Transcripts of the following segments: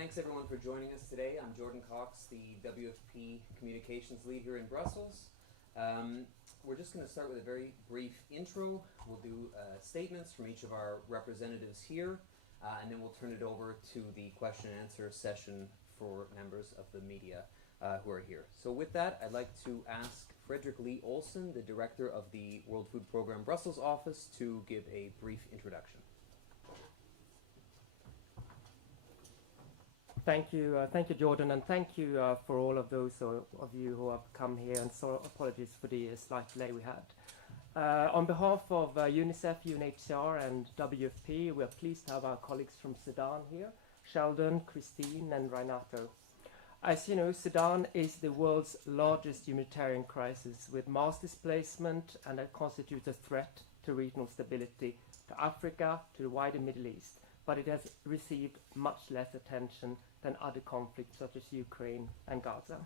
thanks everyone for joining us today. I'm Jordan Cox, the WFP Communications Lead here in Brussels. We're just going to start with a very brief intro. We'll do statements from each of our representatives here, and then we'll turn it over to the question and answer session for members of the media who are here. So with that, I'd like to ask Frederick Lee Olsen, the director of the World Food Programme Brussels office, to give a brief introduction. Thank you, Jordan, and thank you for all of those of you who have come here, and so apologies for the slight delay we had. On behalf of UNICEF, UNHCR and WFP, we are pleased to have our colleagues from Sudan here, Sheldon, Christine and Renato. As you know, Sudan is the world's largest humanitarian crisis with mass displacement, and that constitutes a threat to regional stability, to Africa, to the wider Middle East. But it has received much less attention than other conflicts such as Ukraine and Gaza.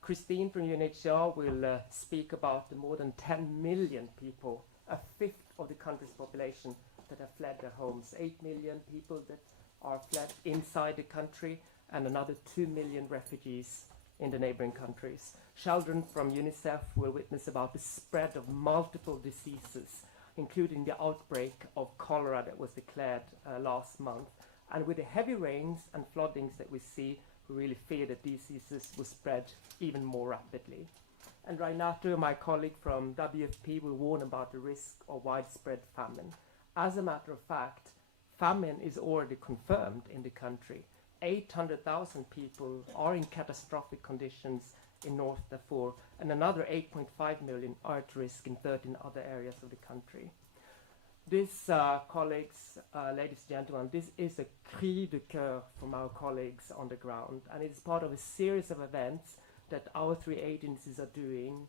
Christine from UNHCR will speak about the more than 10 million people, a fifth of the country's population, that have fled their homes, 8 million people that are fled inside the country, and another 2 million refugees in the neighboring countries. Sheldon from UNICEF will witness about the spread of multiple diseases, including the outbreak of cholera that was declared last month. And with the heavy rains and floodings that we see, we really fear that diseases will spread even more rapidly. And Renato, my colleague from WFP, will warn about the risk of widespread famine. As a matter of fact, famine is already confirmed in the country. 800,000 people are in catastrophic conditions in North Darfur, and another 8.5 million are at risk in 13 other areas of the country. This, colleagues, ladies and gentlemen, this is a cri de coeur from our colleagues on the ground, and it is part of a series of events that our three agencies are doing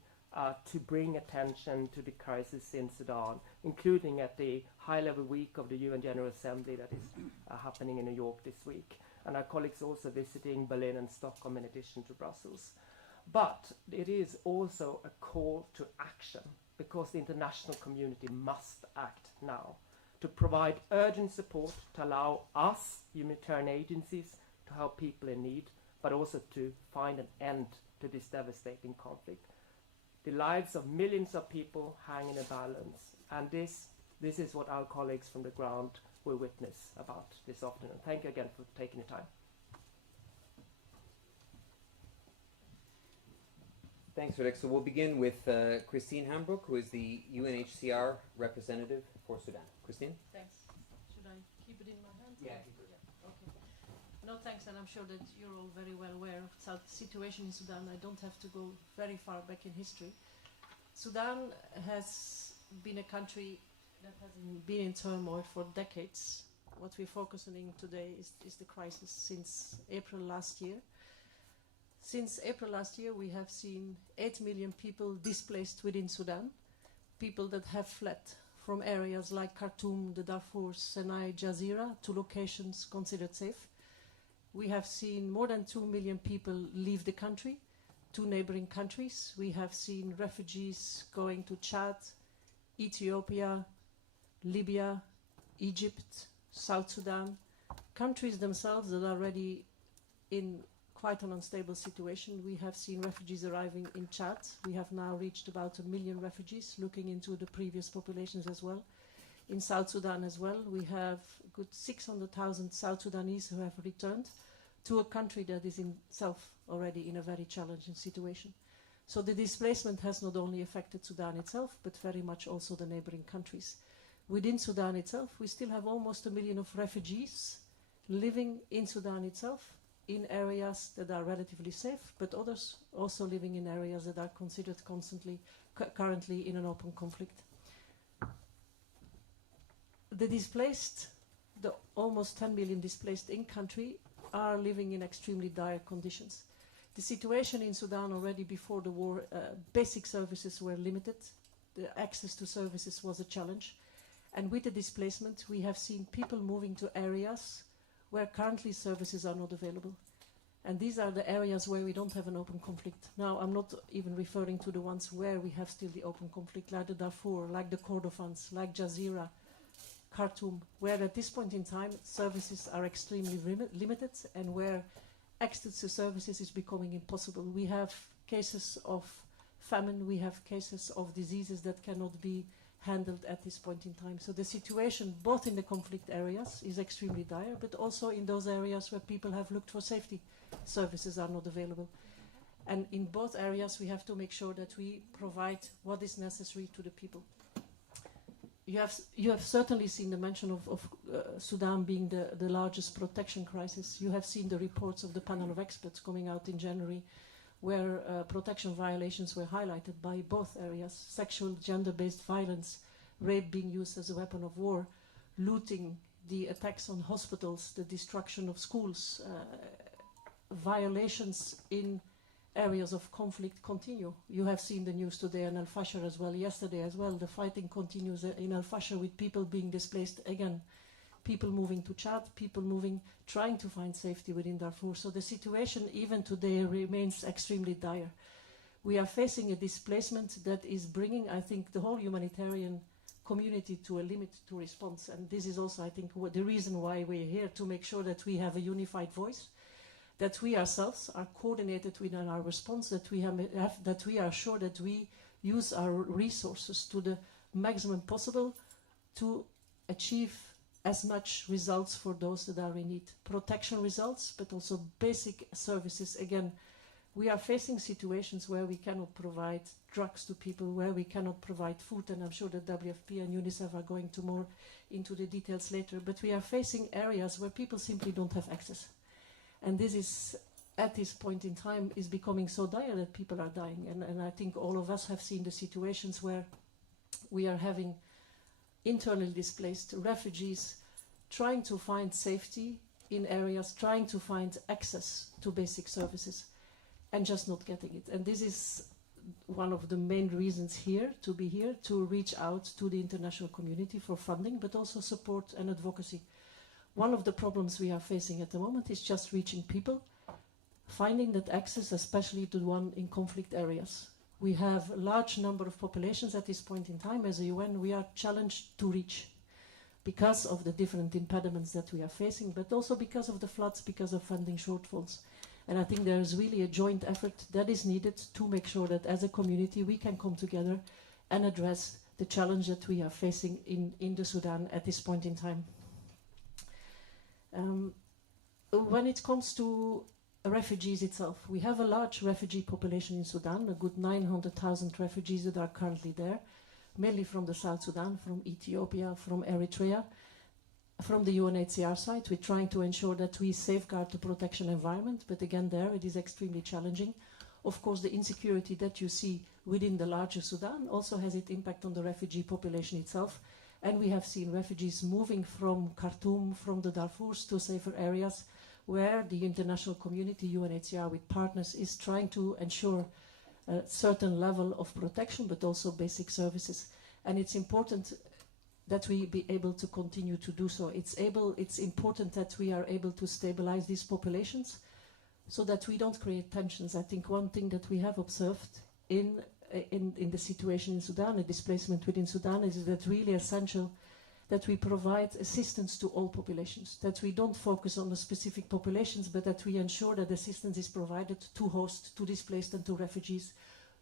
to bring attention to the crisis in Sudan, including at the high-level week of the UN General Assembly that is happening in New York this week. And our colleagues also visiting Berlin and Stockholm in addition to Brussels. But it is also a call to action, because the international community must act now to provide urgent support to allow us, humanitarian agencies, to help people in need, but also to find an end to this devastating conflict. The lives of millions of people hang in a balance, and this is what our colleagues from the ground will witness about this afternoon. Thank you again for taking the time. Thanks, Frederick. So we'll begin with Christine Hambrook, who is the UNHCR representative for Sudan. Christine? Thanks. Should I keep it in my hand? Yeah, keep it. Yeah. Okay. No, thanks, and I'm sure that you're all very well aware of the situation in Sudan. I don't have to go very far back in history. Sudan has been a country that has been in turmoil for decades. What we're focusing today is the crisis since April last year. Since April last year, we have seen 8 million people displaced within Sudan, people that have fled from areas like Khartoum, the Darfur, Sinai, Jazeera, to locations considered safe. We have seen more than 2 million people leave the country to neighboring countries. We have seen refugees going to Chad, Ethiopia, Libya, Egypt, South Sudan, countries themselves that are already in quite an unstable situation. We have seen refugees arriving in Chad. We have now reached about 1 million refugees, looking into the previous populations as well. In South Sudan as well, we have a good 600,000 South Sudanese who have returned to a country that is itself already in a very challenging situation. So the displacement has not only affected Sudan itself, but very much also the neighboring countries. Within Sudan itself, we still have almost 1 million of refugees living in Sudan itself, in areas that are relatively safe, but others also living in areas that are considered currently in an open conflict. The displaced, the almost 10 million displaced in country, are living in extremely dire conditions. The situation in Sudan already before the war, basic services were limited. The access to services was a challenge. And with the displacement, we have seen people moving to areas where currently services are not available. And these are the areas where we don't have an open conflict. Now, I'm not even referring to the ones where we have still the open conflict, like the Darfur, like the Kordofans, like Jazeera, Khartoum, where at this point in time services are extremely limited and where access to services is becoming impossible. We have cases of famine, we have cases of diseases that cannot be handled at this point in time. So the situation both in the conflict areas is extremely dire, but also in those areas where people have looked for safety, services are not available. And in both areas we have to make sure that we provide what is necessary to the people. You have certainly seen the mention of Sudan being the largest protection crisis. You have seen the reports of the panel of experts coming out in January where protection violations were highlighted by both areas: sexual, gender-based violence, rape being used as a weapon of war, looting, the attacks on hospitals, the destruction of schools, violations in areas of conflict continue. You have seen the news today in Al-Fashir as well, yesterday as well. The fighting continues in Al-Fashir with people being displaced again. People moving to Chad, people moving, trying to find safety within Darfur. So the situation even today remains extremely dire. We are facing a displacement that is bringing, I think, the whole humanitarian community to a limit to response. And this is also, I think, the reason why we're here, to make sure that we have a unified voice, that we ourselves are coordinated within our response, that we are sure that we use our resources to the maximum possible to achieve as much results for those that are in need. Protection results, but also basic services. Again, we are facing situations where we cannot provide drugs to people, where we cannot provide food, and I'm sure that WFP and UNICEF are going to more into the details later, but we are facing areas where people simply don't have access. And this is, at this point in time, is becoming so dire that people are dying. And I think all of us have seen the situations where we are having internally displaced refugees trying to find safety in areas, trying to find access to basic services, and just not getting it. And this is one of the main reasons here, to be here, to reach out to the international community for funding, but also support and advocacy. One of the problems we are facing at the moment is just reaching people, finding that access, especially to the one in conflict areas. We have a large number of populations at this point in time. As a UN, we are challenged to reach because of the different impediments that we are facing, but also because of the floods, because of funding shortfalls. And I think there is really a joint effort that is needed to make sure that as a community we can come together and address the challenge that we are facing in the Sudan at this point in time. When it comes to refugees itself, we have a large refugee population in Sudan, a good 900,000 refugees that are currently there, mainly from the South Sudan, from Ethiopia, from Eritrea. From the UNHCR side, we're trying to ensure that we safeguard the protection environment, but again there it is extremely challenging. Of course, the insecurity that you see within the larger Sudan also has its impact on the refugee population itself. And we have seen refugees moving from Khartoum, from the Darfurs to safer areas where the international community, UNHCR with partners, is trying to ensure a certain level of protection, but also basic services. And it's important that we be able to continue to do so. It's important that we are able to stabilize these populations so that we don't create tensions. I think one thing that we have observed in the situation in Sudan, the displacement within Sudan, is that really essential that we provide assistance to all populations, that we don't focus on the specific populations, but that we ensure that assistance is provided to host, to displaced and to refugees,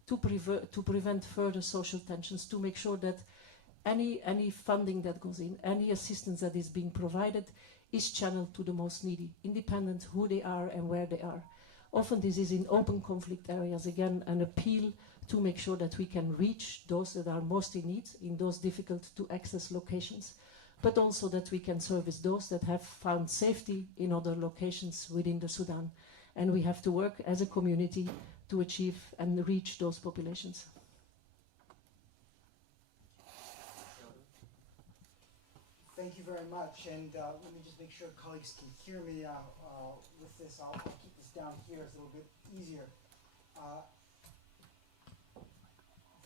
to prevent further social tensions, to make sure that any funding that goes in, any assistance that is being provided is channeled to the most needy, independent who they are and where they are. Often this is in open conflict areas, again, an appeal to make sure that we can reach those that are most in need in those difficult to access locations, but also that we can service those that have found safety in other locations within the Sudan. And we have to work as a community to achieve and reach those populations. Thank you very much, and let me just make sure colleagues can hear me with this. I'll keep this down here, it's a little bit easier.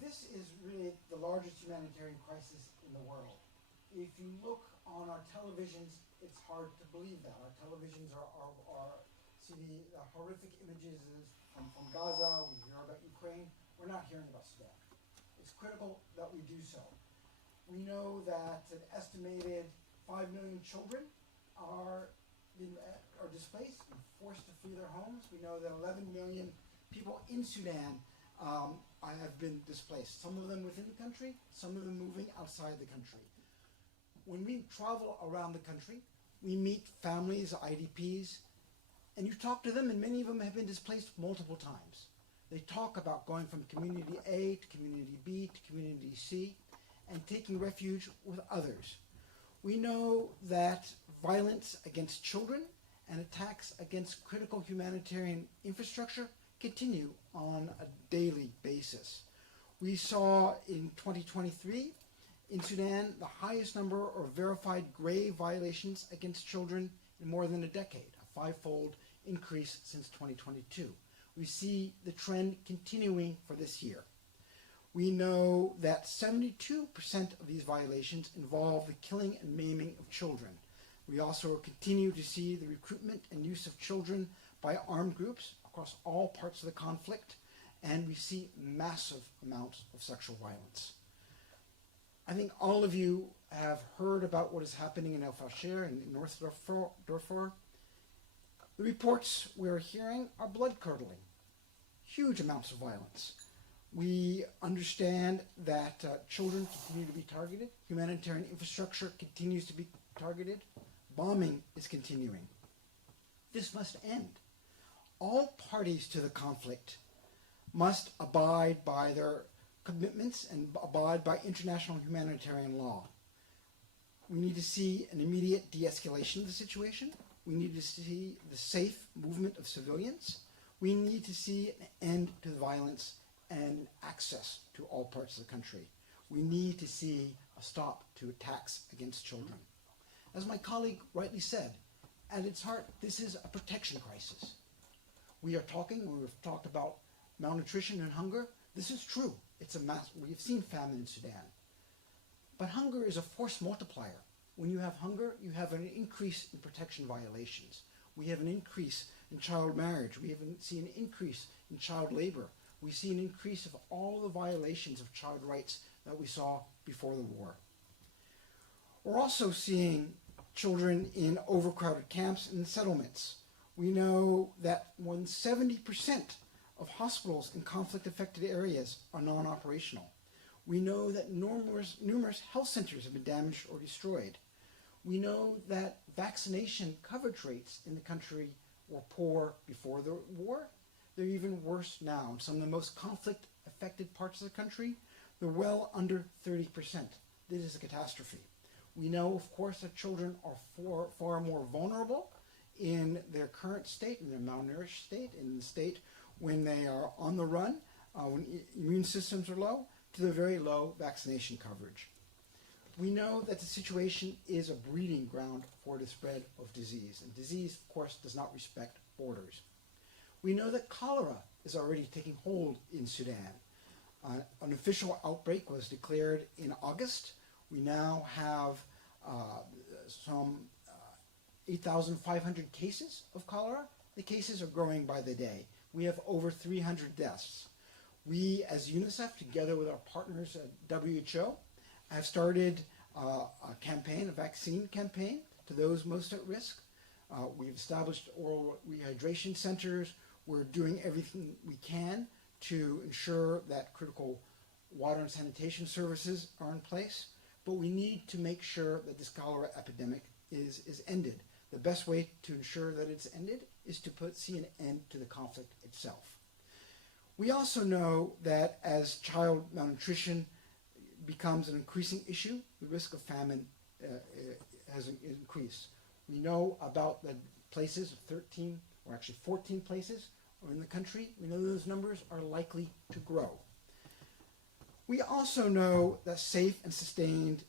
This is really the largest humanitarian crisis in the world. If you look on our televisions, it's hard to believe that. Our televisions see the horrific images from Gaza, we hear about Ukraine, we're not hearing about Sudan. It's critical that we do so. We know that an estimated 5 million children are displaced and forced to flee their homes. We know that 11 million people in Sudan have been displaced, some of them within the country, some of them moving outside the country. When we travel around the country, we meet families, IDPs, and you talk to them, and many of them have been displaced multiple times. They talk about going from community A to community B to community C and taking refuge with others. We know that violence against children and attacks against critical humanitarian infrastructure continue on a daily basis. We saw in 2023 in Sudan the highest number of verified grave violations against children in more than a decade, a 5-fold increase since 2022. We see the trend continuing for this year. We know that 72% of these violations involve the killing and maiming of children. We also continue to see the recruitment and use of children by armed groups across all parts of the conflict, and we see massive amounts of sexual violence. I think all of you have heard about what is happening in El Fasher and in North Darfur. The reports we're hearing are blood-curdling. Huge amounts of violence. We understand that children continue to be targeted. Humanitarian infrastructure continues to be targeted. Bombing is continuing. This must end. All parties to the conflict must abide by their commitments and abide by international humanitarian law. We need to see an immediate de-escalation of the situation. We need to see the safe movement of civilians. We need to see an end to the violence and access to all parts of the country. We need to see a stop to attacks against children. As my colleague rightly said, at its heart, this is a protection crisis. We've talked about malnutrition and hunger. This is true. We've seen famine in Sudan. But hunger is a force multiplier. When you have hunger, you have an increase in protection violations. We have an increase in child marriage. We see an increase in child labor. We see an increase of all the violations of child rights that we saw before the war. We're also seeing children in overcrowded camps and settlements. We know that more than 70% of hospitals in conflict-affected areas are non-operational. We know that numerous health centers have been damaged or destroyed. We know that vaccination coverage rates in the country were poor before the war. They're even worse now. In some of the most conflict-affected parts of the country, they're well under 30%. This is a catastrophe. We know, of course, that children are far more vulnerable in their current state, in their malnourished state, in the state when they are on the run, when immune systems are low, to the very low vaccination coverage. We know that the situation is a breeding ground for the spread of disease, and disease, of course, does not respect borders. We know that cholera is already taking hold in Sudan. An official outbreak was declared in August. We now have some 8,500 cases of cholera. The cases are growing by the day. We have over 300 deaths. We, as UNICEF, together with our partners at WHO, have started a campaign, a vaccine campaign to those most at risk. We've established oral rehydration centers. We're doing everything we can to ensure that critical water and sanitation services are in place. But we need to make sure that this cholera epidemic is ended. The best way to ensure that it's ended is to see an end to the conflict itself. We also know that as child malnutrition becomes an increasing issue, the risk of famine has increased. We know about the places, 13 or actually 14 places in the country. We know those numbers are likely to grow. We also know that safe and sustained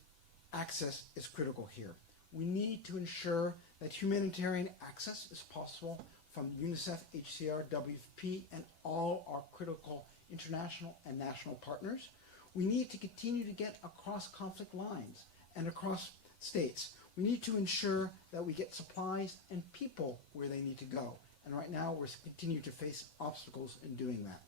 access is critical here. We need to ensure that humanitarian access is possible from UNICEF, HCR, WFP, and all our critical international and national partners. We need to continue to get across conflict lines and across states. We need to ensure that we get supplies and people where they need to go. And right now, we're continue to face obstacles in doing that.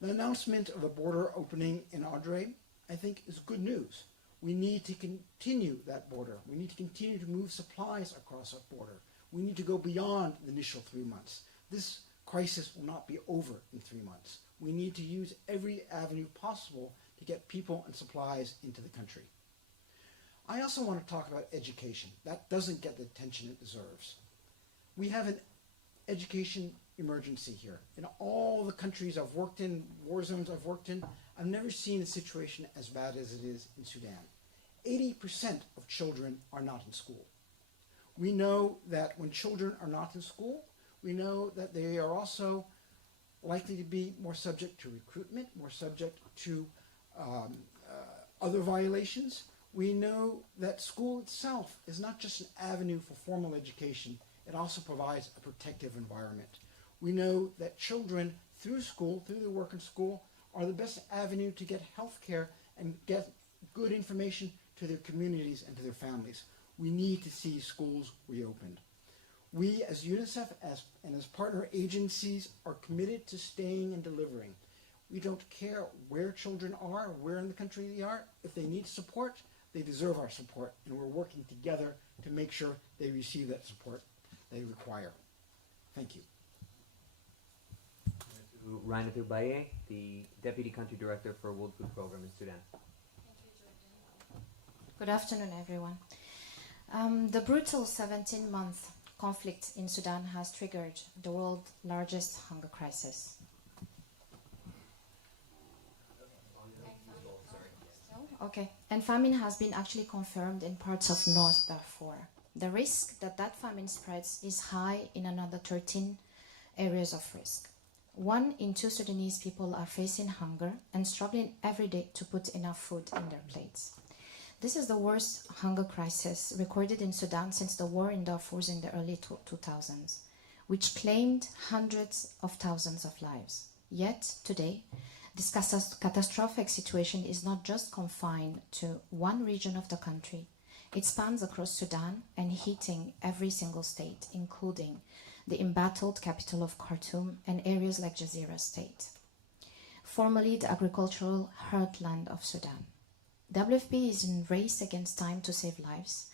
The announcement of the border opening in Adre, I think, is good news. We need to continue that border. We need to continue to move supplies across that border. We need to go beyond the initial 3 months. This crisis will not be over in 3 months. We need to use every avenue possible to get people and supplies into the country. I also want to talk about education. That doesn't get the attention it deserves. We have an education emergency here. In all the countries I've worked in, war zones I've worked in, I've never seen a situation as bad as it is in Sudan. 80% of children are not in school. We know that when children are not in school, we know that they are also likely to be more subject to recruitment, more subject to other violations. We know that school itself is not just an avenue for formal education, it also provides a protective environment. We know that children through school, through their work in school, are the best avenue to get health care and get good information to their communities and to their families. We need to see schools reopened. We as UNICEF and as partner agencies are committed to staying and delivering. We don't care where children are, where in the country they are. If they need support, they deserve our support, and we're working together to make sure they receive that support they require. Thank you. Raina Baye, the Deputy Country Director for World Food Program in Sudan. Good afternoon, everyone. The brutal 17-month conflict in Sudan has triggered the world's largest hunger crisis. Okay, and famine has been actually confirmed in parts of North Darfur. The risk that famine spreads is high in another 13 areas of risk. 1 in 2 Sudanese people are facing hunger and struggling every day to put enough food in their plates. This is the worst hunger crisis recorded in Sudan since the war in Darfur in the early 2000s, which claimed hundreds of thousands of lives. Yet, today, this catastrophic situation is not just confined to one region of the country. It spans across Sudan and hitting every single state, including the embattled capital of Khartoum and areas like Jazeera State, formerly the agricultural heartland of Sudan. WFP is in race against time to save lives,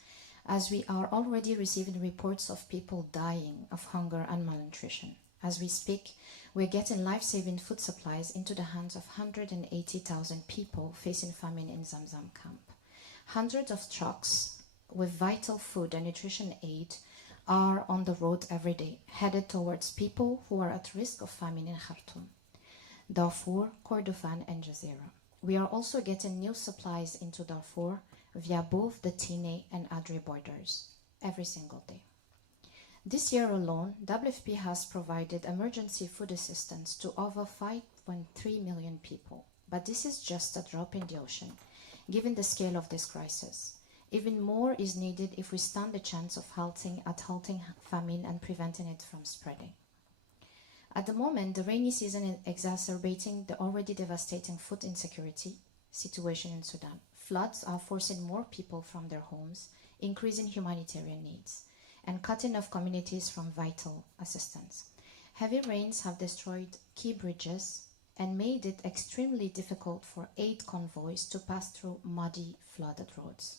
as we are already receiving reports of people dying of hunger and malnutrition. As we speak, we're getting life-saving food supplies into the hands of 180,000 people facing famine in Zamzam camp. Hundreds of trucks with vital food and nutrition aid are on the road every day, headed towards people who are at risk of famine in Khartoum, Darfur, Kordofan, and Jazeera. We are also getting new supplies into Darfur via both the Tinei and Adre borders every single day. This year alone, WFP has provided emergency food assistance to over 5.3 million people. But this is just a drop in the ocean, given the scale of this crisis. Even more is needed if we stand the chance of halting famine and preventing it from spreading. At the moment, the rainy season is exacerbating the already devastating food insecurity situation in Sudan. Floods are forcing more people from their homes, increasing humanitarian needs, and cutting off communities from vital assistance. Heavy rains have destroyed key bridges and made it extremely difficult for aid convoys to pass through muddy, flooded roads.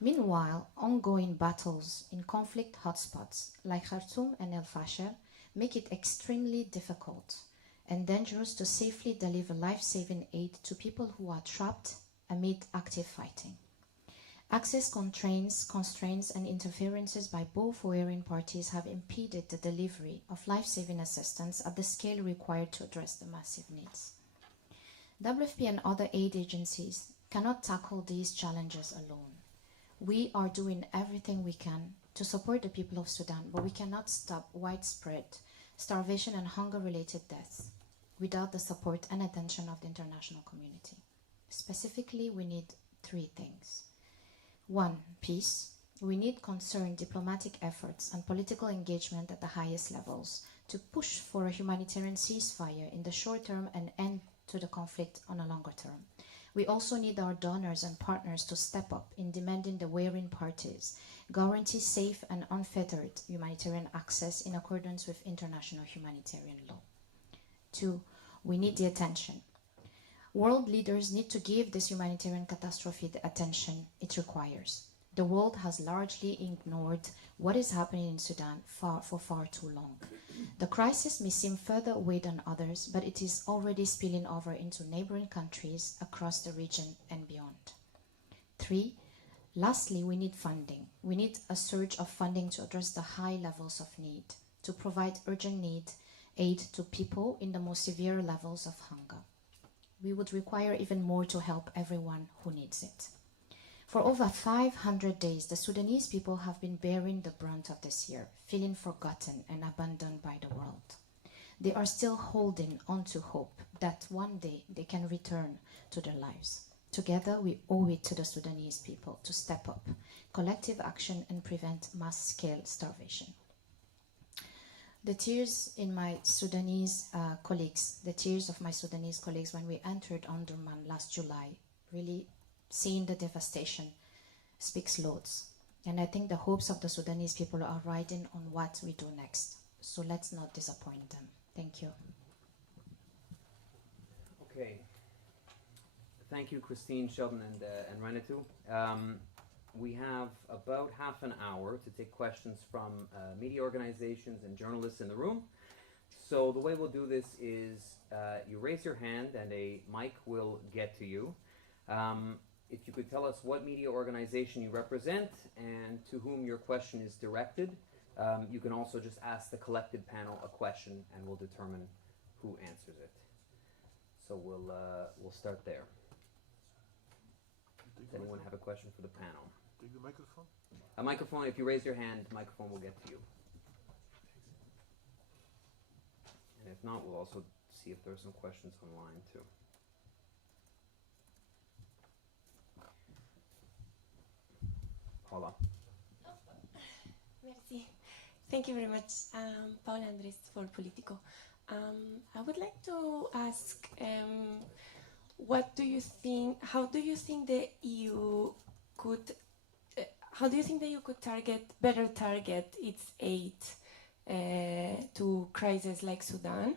Meanwhile, ongoing battles in conflict hotspots like Khartoum and El Fasher make it extremely difficult and dangerous to safely deliver life-saving aid to people who are trapped amid active fighting. Access constraints and interferences by both warring parties have impeded the delivery of life-saving assistance at the scale required to address the massive needs. WFP and other aid agencies cannot tackle these challenges alone. We are doing everything we can to support the people of Sudan, but we cannot stop widespread starvation and hunger-related deaths without the support and attention of the international community. Specifically, we need 3 things. 1, peace. We need concerned diplomatic efforts and political engagement at the highest levels to push for a humanitarian ceasefire in the short term and end to the conflict on a longer term. We also need our donors and partners to step up in demanding the warring parties guarantee safe and unfettered humanitarian access in accordance with international humanitarian law. 2, we need the attention. World leaders need to give this humanitarian catastrophe the attention it requires. The world has largely ignored what is happening in Sudan for far too long. The crisis may seem further away than others, but it is already spilling over into neighboring countries across the region and beyond. 3, lastly, we need funding. We need a surge of funding to address the high levels of need, to provide urgent aid to people in the most severe levels of hunger. We would require even more to help everyone who needs it. For over 500 days, the Sudanese people have been bearing the brunt of this year, feeling forgotten and abandoned by the world. They are still holding on to hope that one day they can return to their lives. Together, we owe it to the Sudanese people to step up, collective action, and prevent mass-scale starvation. The tears in my Sudanese colleagues, the tears of my Sudanese colleagues when we entered Omdurman last July, really seeing the devastation speaks loads. And I think the hopes of the Sudanese people are riding on what we do next. So let's not disappoint them. Thank you. Okay. Thank you, Christine, Sheldon, and Renatu. We have about half an hour to take questions from media organizations and journalists in the room. So the way we'll do this is you raise your hand and a mic will get to you. If you could tell us what media organization you represent and to whom your question is directed. You can also just ask the collected panel a question and we'll determine who answers it. So we'll start there. Does anyone have a question for the panel? Take the microphone. A microphone, if you raise your hand, the microphone will get to you. And if not, we'll also see if there are some questions online too. Paula. Merci. Thank you very much, Paula Andres for Politico. I would like to ask, what do you think? How do you think the EU could? How do you think that you could better target its aid to crises like Sudan,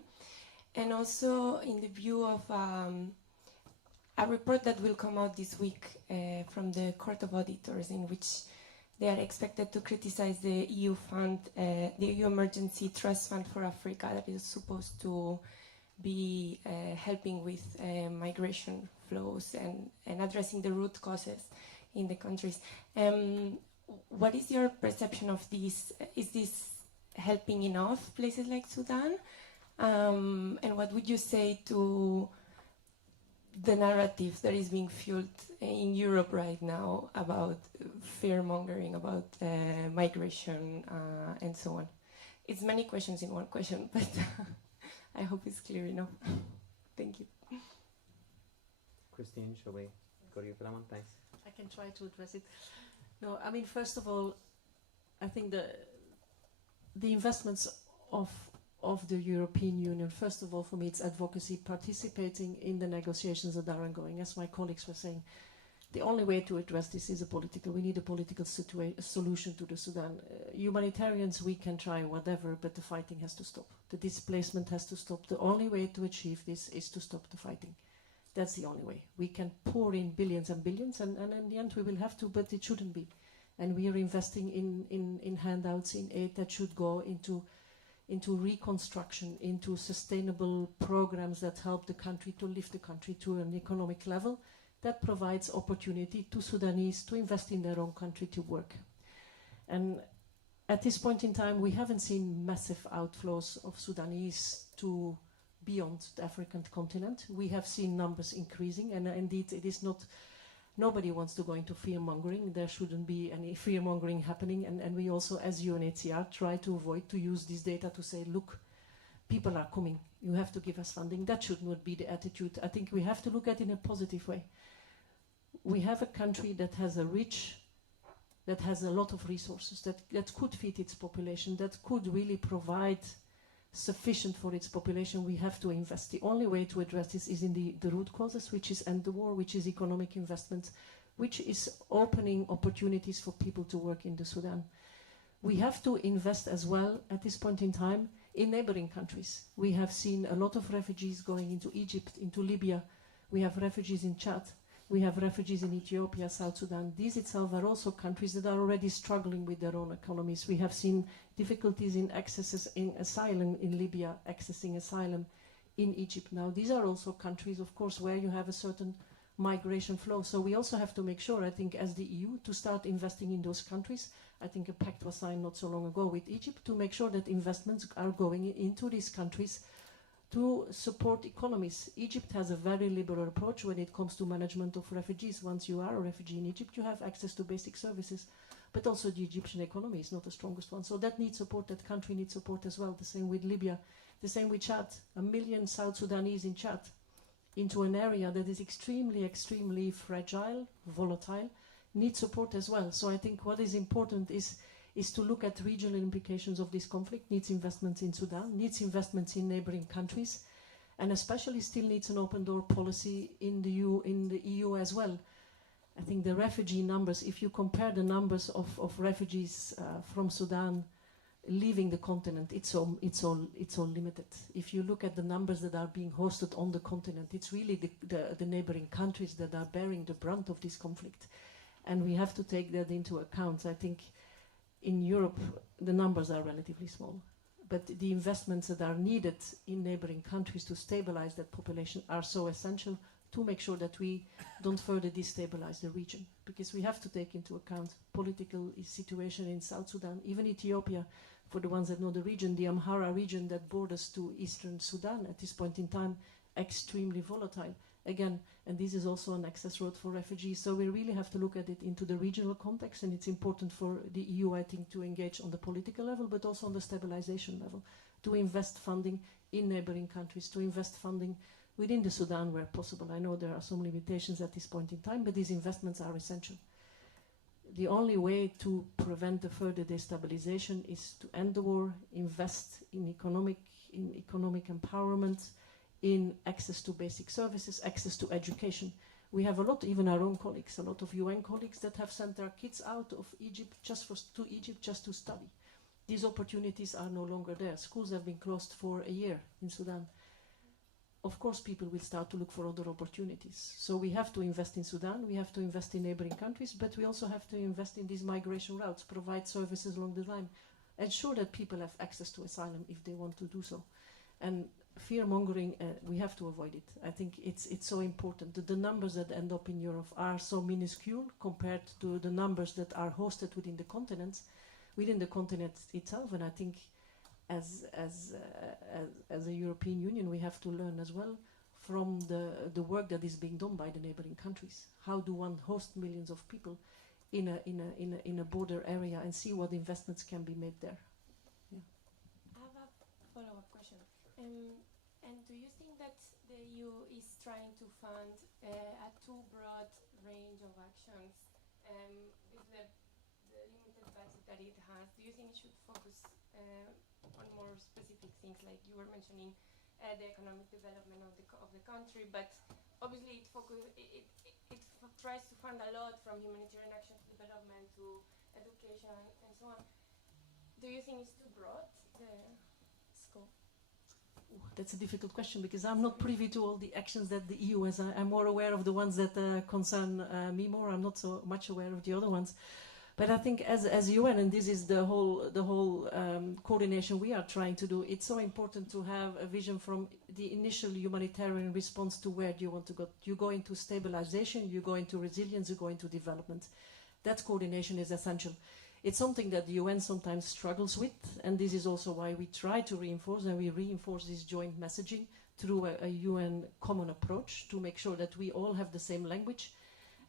and also in the view of a report that will come out this week from the Court of Auditors, in which they are expected to criticize the EU fund, the EU Emergency Trust Fund for Africa, that is supposed to be helping with migration flows and addressing the root causes in the countries. What is your perception of this? Is this helping enough places like Sudan? And what would you say to the narrative that is being fueled in Europe right now about fear-mongering, about migration, and so on? It's many questions in one question, but I hope it's clear enough. Thank you. Christine, shall we go to you for that one? Thanks. I can try to address it. No, I mean, first of all, I think the investments of the European Union, first of all, for me, it's advocacy, participating in the negotiations that are ongoing. As my colleagues were saying, the only way to address this is we need a political solution to the Sudan. Humanitarians, we can try whatever, but the fighting has to stop. The displacement has to stop. The only way to achieve this is to stop the fighting. That's the only way. We can pour in billions and billions, and in the end we will have to, but it shouldn't be. And we are investing in handouts, in aid that should go into reconstruction, into sustainable programs that help the country to lift the country to an economic level that provides opportunity to Sudanese to invest in their own country to work. And at this point in time, we haven't seen massive outflows of Sudanese to beyond the African continent. We have seen numbers increasing, and indeed it is not, nobody wants to go into fear-mongering. There shouldn't be any fear-mongering happening, and we also, as UNHCR, try to avoid to use this data to say, look, people are coming, you have to give us funding. That should not be the attitude. I think we have to look at it in a positive way. We have a country that has that has a lot of resources, that could feed its population, that could really provide sufficient for its population. We have to invest. The only way to address this is in the root causes, which is end the war, which is economic investment, which is opening opportunities for people to work in the Sudan. We have to invest as well at this point in time in neighboring countries. We have seen a lot of refugees going into Egypt, into Libya. We have refugees in Chad. We have refugees in Ethiopia, South Sudan. These itself are also countries that are already struggling with their own economies. We have seen difficulties in accesses in asylum in Libya, accessing asylum in Egypt. Now, these are also countries, of course, where you have a certain migration flow. So we also have to make sure, I think, as the EU, to start investing in those countries. I think a pact was signed not so long ago with Egypt to make sure that investments are going into these countries to support economies. Egypt has a very liberal approach when it comes to management of refugees. Once you are a refugee in Egypt, you have access to basic services, but also the Egyptian economy is not the strongest one. So that needs support, that country needs support as well. The same with Libya, the same with Chad. 1 million South Sudanese in Chad, into an area that is extremely, extremely fragile, volatile, needs support as well. So I think what is important is to look at regional implications of this conflict, needs investments in Sudan, needs investments in neighboring countries, and especially still needs an open door policy in the EU as well. I think the refugee numbers, if you compare the numbers of refugees from Sudan leaving the continent, it's all limited. If you look at the numbers that are being hosted on the continent, it's really the neighboring countries that are bearing the brunt of this conflict. And we have to take that into account. I think in Europe, the numbers are relatively small. But the investments that are needed in neighboring countries to stabilize that population are so essential to make sure that we don't further destabilize the region. Because we have to take into account political situation in South Sudan, even Ethiopia. For the ones that know the region, the Amhara region that borders to eastern Sudan at this point in time, extremely volatile. Again, and this is also an access road for refugees. So we really have to look at it into the regional context, and it's important for the EU, I think, to engage on the political level, but also on the stabilization level, to invest funding in neighboring countries, to invest funding within the Sudan where possible. I know there are some limitations at this point in time, but these investments are essential. The only way to prevent the further destabilization is to end the war, invest in economic empowerment, in access to basic services, access to education. We have a lot, even our own colleagues, a lot of UN colleagues that have sent their kids out of Egypt to Egypt just to study. These opportunities are no longer there. Schools have been closed for a year in Sudan. Of course, people will start to look for other opportunities. So we have to invest in Sudan, we have to invest in neighboring countries, but we also have to invest in these migration routes, provide services along the line, ensure that people have access to asylum if they want to do so. And fear-mongering, we have to avoid it. I think it's so important that the numbers that end up in Europe are so minuscule compared to the numbers that are hosted within the continent itself. And I think as a European Union, we have to learn as well from the work that is being done by the neighboring countries. How do one host millions of people in a border area and see what investments can be made there? Yeah. I have a follow-up question. And do you think that the EU is trying to fund a too broad range of actions with the limited budget that it has? Do you think it should focus on more specific things, like you were mentioning the economic development of the country, but obviously it tries to fund a lot, from humanitarian action to development to education and so on. Do you think it's too broad, the scope? That's a difficult question, because I'm not privy to all the actions that the EU has. I'm more aware of the ones that concern me more. I'm not so much aware of the other ones. But I think as UN, and this is the whole coordination we are trying to do, it's so important to have a vision from the initial humanitarian response to where do you want to go. You go into stabilization, you go into resilience, you go into development. That coordination is essential. It's something that the UN sometimes struggles with, and this is also why we try to reinforce, and we reinforce this joint messaging through a UN common approach to make sure that we all have the same language.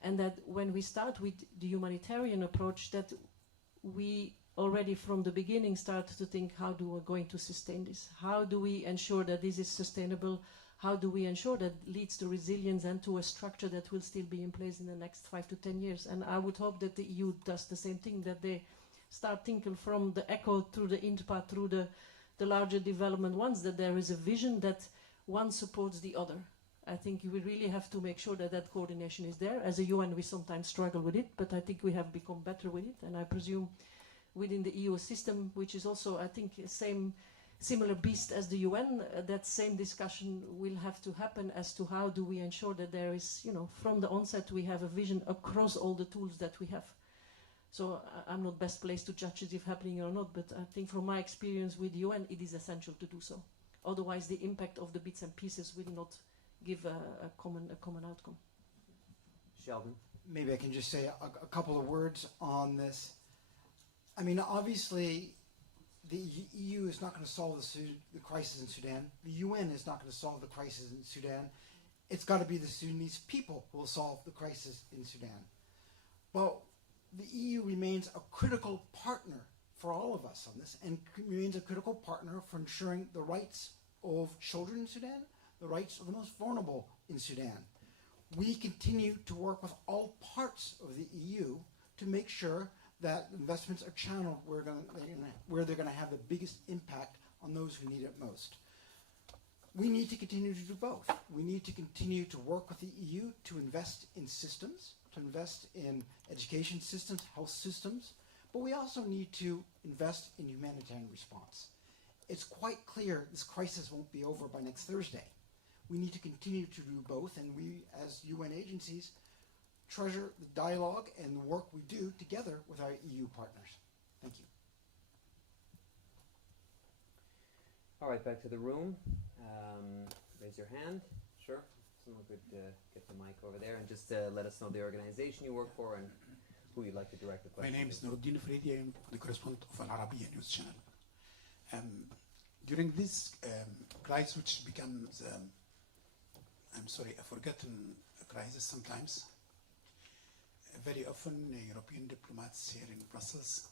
And that when we start with the humanitarian approach, that we already from the beginning start to think, how do we going to sustain this? How do we ensure that this is sustainable? How do we ensure that leads to resilience and to a structure that will still be in place in the next 5 to 10 years? And I would hope that the EU does the same thing, that they start thinking from the ECHO through the INTPA, through the larger development ones, that there is a vision that one supports the other. I think we really have to make sure that that coordination is there. As a UN, we sometimes struggle with it, but I think we have become better with it. And I presume within the EU system, which is also, I think, same similar beast as the UN, that same discussion will have to happen as to how do we ensure that there is, from the onset we have a vision across all the tools that we have. So I'm not best placed to judge it if happening or not, but I think from my experience with the UN, it is essential to do so. Otherwise, the impact of the bits and pieces will not give a common outcome. Sheldon? Maybe I can just say a couple of words on this. I mean, obviously, the EU is not going to solve the crisis in Sudan. The UN is not going to solve the crisis in Sudan. It's got to be the Sudanese people who will solve the crisis in Sudan. But the EU remains a critical partner for all of us on this, and remains a critical partner for ensuring the rights of children in Sudan, the rights of the most vulnerable in Sudan. We continue to work with all parts of the EU to make sure that investments are channeled where they're going to have the biggest impact on those who need it most. We need to continue to do both. We need to continue to work with the EU to invest in systems, to invest in education systems, health systems, but we also need to invest in humanitarian response. It's quite clear this crisis won't be over by next Thursday. We need to continue to do both, and we, as UN agencies, treasure the dialogue and the work we do together with our EU partners. Thank you. All right, back to the room. Raise your hand. Sure. Someone could get the mic over there and just let us know the organization you work for and who you'd like to direct the question. My name is Nuruddin Fredi. I'm the correspondent of Al Arabiya News Channel. During this crisis, which becomes, I'm sorry, a forgotten crisis sometimes, very often European diplomats here in Brussels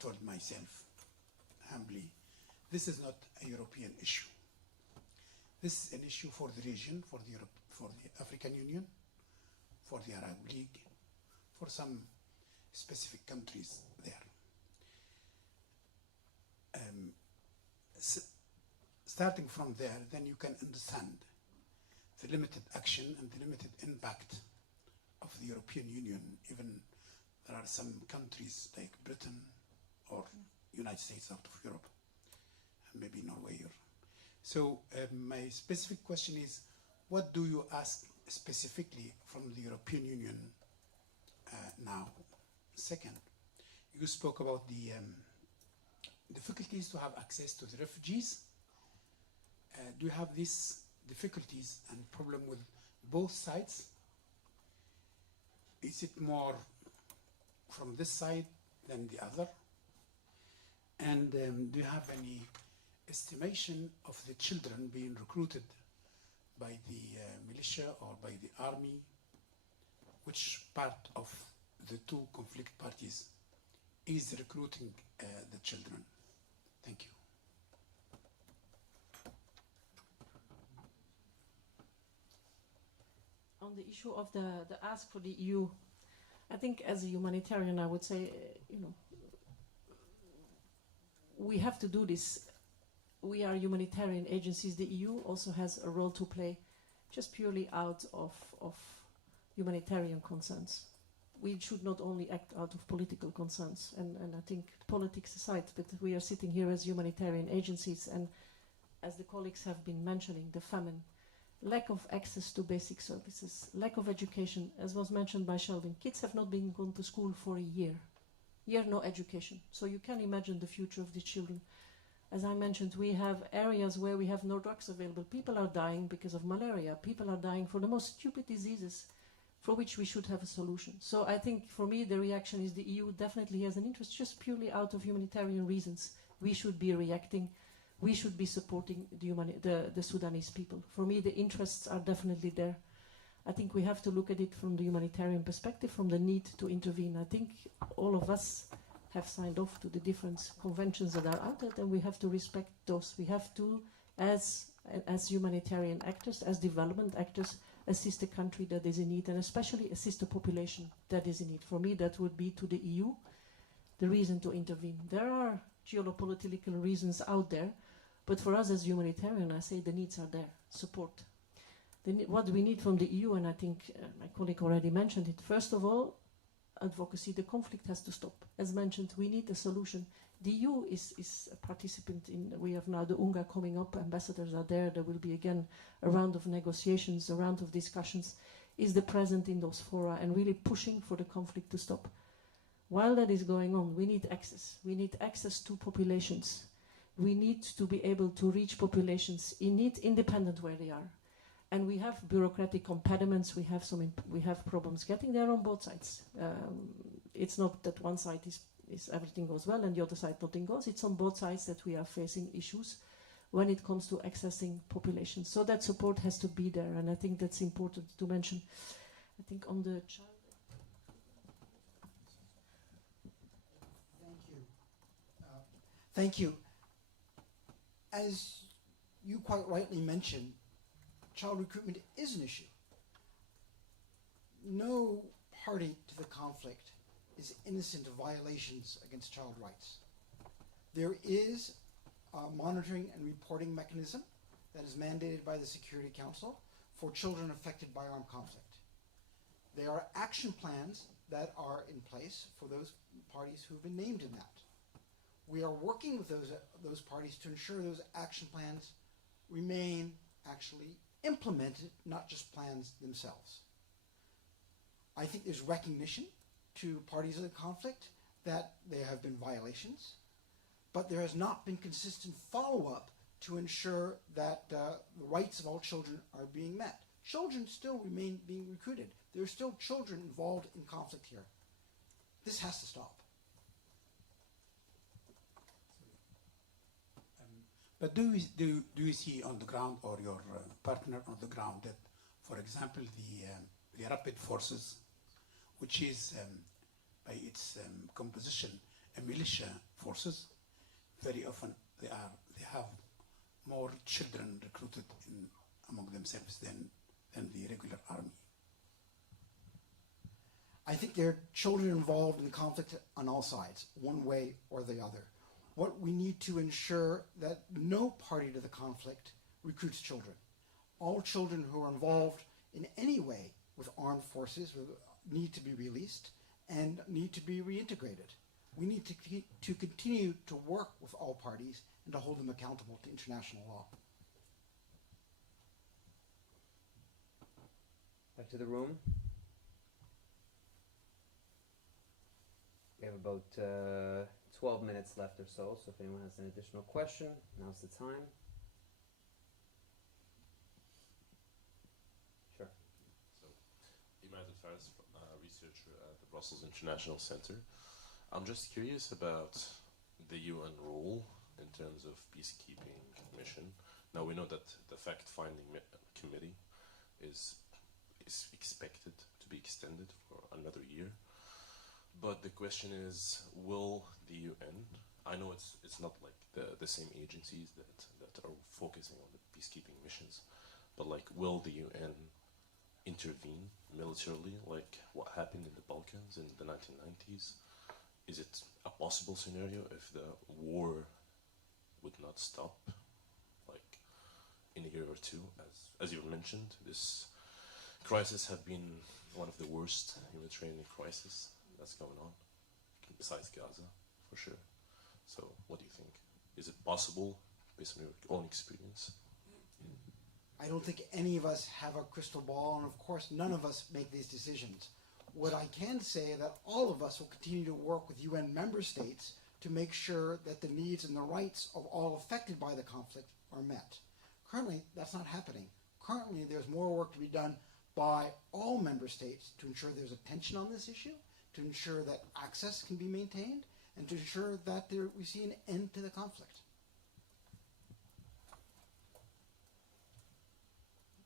told myself humbly, this is not a European issue. This is an issue for the region, for the African Union, for the Arab League, for some specific countries there. Starting from there, then you can understand the limited action and the limited impact of the European Union. Even there are some countries like Britain or United States out of Europe, and maybe Norway. So my specific question is, what do you ask specifically from the European Union now? Second, you spoke about the difficulties to have access to the refugees. Do you have these difficulties and problem with both sides? Is it more from this side than the other? And do you have any estimation of the children being recruited by the militia or by the army? Which part of the two conflict parties is recruiting the children? Thank you. On the issue of the ask for the EU, I think as a humanitarian, I would say, we have to do this. We are humanitarian agencies. The EU also has a role to play, just purely out of humanitarian concerns. We should not only act out of political concerns, and I think politics aside, but we are sitting here as humanitarian agencies, and as the colleagues have been mentioning, the famine, lack of access to basic services, lack of education, as was mentioned by Sheldon. Kids have not been gone to school for a year, no education. So you can imagine the future of the children. As I mentioned, we have areas where we have no drugs available. People are dying because of malaria. People are dying for the most stupid diseases for which we should have a solution. So I think for me the reaction is the EU definitely has an interest, just purely out of humanitarian reasons. We should be reacting. We should be supporting the Sudanese people. For me the interests are definitely there. I think we have to look at it from the humanitarian perspective, from the need to intervene. I think all of us have signed off to the different conventions that are out there, and we have to respect those. We have to, as humanitarian actors, as development actors, assist a country that is in need, and especially assist a population that is in need. For me, that would be to the EU the reason to intervene. There are geopolitical reasons out there, but for us as humanitarian, I say the needs are there. Support. What we need from the EU, and I think my colleague already mentioned it, first of all, advocacy. The conflict has to stop. As mentioned, we need a solution. The EU is a participant in, we have now the UNGA coming up, ambassadors are there, there will be again a round of negotiations, a round of discussions, is the present in those fora and really pushing for the conflict to stop. While that is going on, we need access to populations. We need to be able to reach populations independent where they are. And we have bureaucratic impediments, we have problems getting there on both sides. It's not that one side is everything goes well and the other side nothing goes. It's on both sides that we are facing issues when it comes to accessing populations. So that support has to be there, and I think that's important to mention. I think on the child. Thank you. Thank you. As you quite rightly mentioned, child recruitment is an issue. No party to the conflict is innocent of violations against child rights. There is a monitoring and reporting mechanism that is mandated by the Security Council for children affected by armed conflict. There are action plans that are in place for those parties who've been named in that. We are working with those parties to ensure those action plans remain actually implemented, not just plans themselves. I think there's recognition to parties of the conflict that there have been violations, but there has not been consistent follow-up to ensure that the rights of all children are being met. Children still remain being recruited. There are still children involved in conflict here. This has to stop. But do you see on the ground, or your partner on the ground, that, for example, the rapid forces, which is by its composition a militia forces, very often they have more children recruited among themselves than the regular army? I think there are children involved in conflict on all sides, one way or the other. What we need to ensure that no party to the conflict recruits children. All children who are involved in any way with armed forces need to be released and need to be reintegrated. We need to continue to work with all parties and to hold them accountable to international law. Back to the room. We have about 12 minutes left or so if anyone has an additional question, now's the time. Sure. So, Imad Al-Faris, researcher at the Brussels International Center. I'm just curious about the UN role in terms of peacekeeping mission. Now we know that the fact-finding committee is expected to be extended for another year. But the question is, will the UN, I know it's not like the same agencies that are focusing on the peacekeeping missions, but like, will the UN intervene militarily, like what happened in the Balkans in the 1990s? Is it a possible scenario if the war would not stop, like in a year or two? As you mentioned, this crisis has been one of the worst humanitarian crises that's going on, besides Gaza, for sure. So what do you think? Is it possible, based on your own experience? I don't think any of us have a crystal ball, and of course none of us make these decisions. What I can say is that all of us will continue to work with UN member states to make sure that the needs and the rights of all affected by the conflict are met. Currently, that's not happening. Currently, there's more work to be done by all member states to ensure there's attention on this issue, to ensure that access can be maintained, and to ensure that we see an end to the conflict.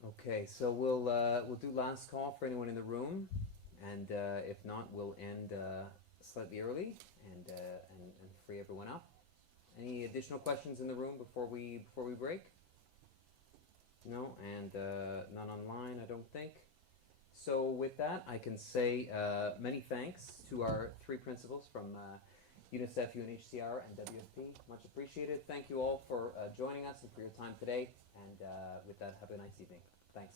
Okay, so we'll do last call for anyone in the room, and if not, we'll end slightly early and free everyone up. Any additional questions in the room before we break? No, and none online, I don't think. So with that, I can say many thanks to our three principals from UNICEF, UNHCR, and WFP. Much appreciated. Thank you all for joining us and for your time today. And with that, have a nice evening. Thanks.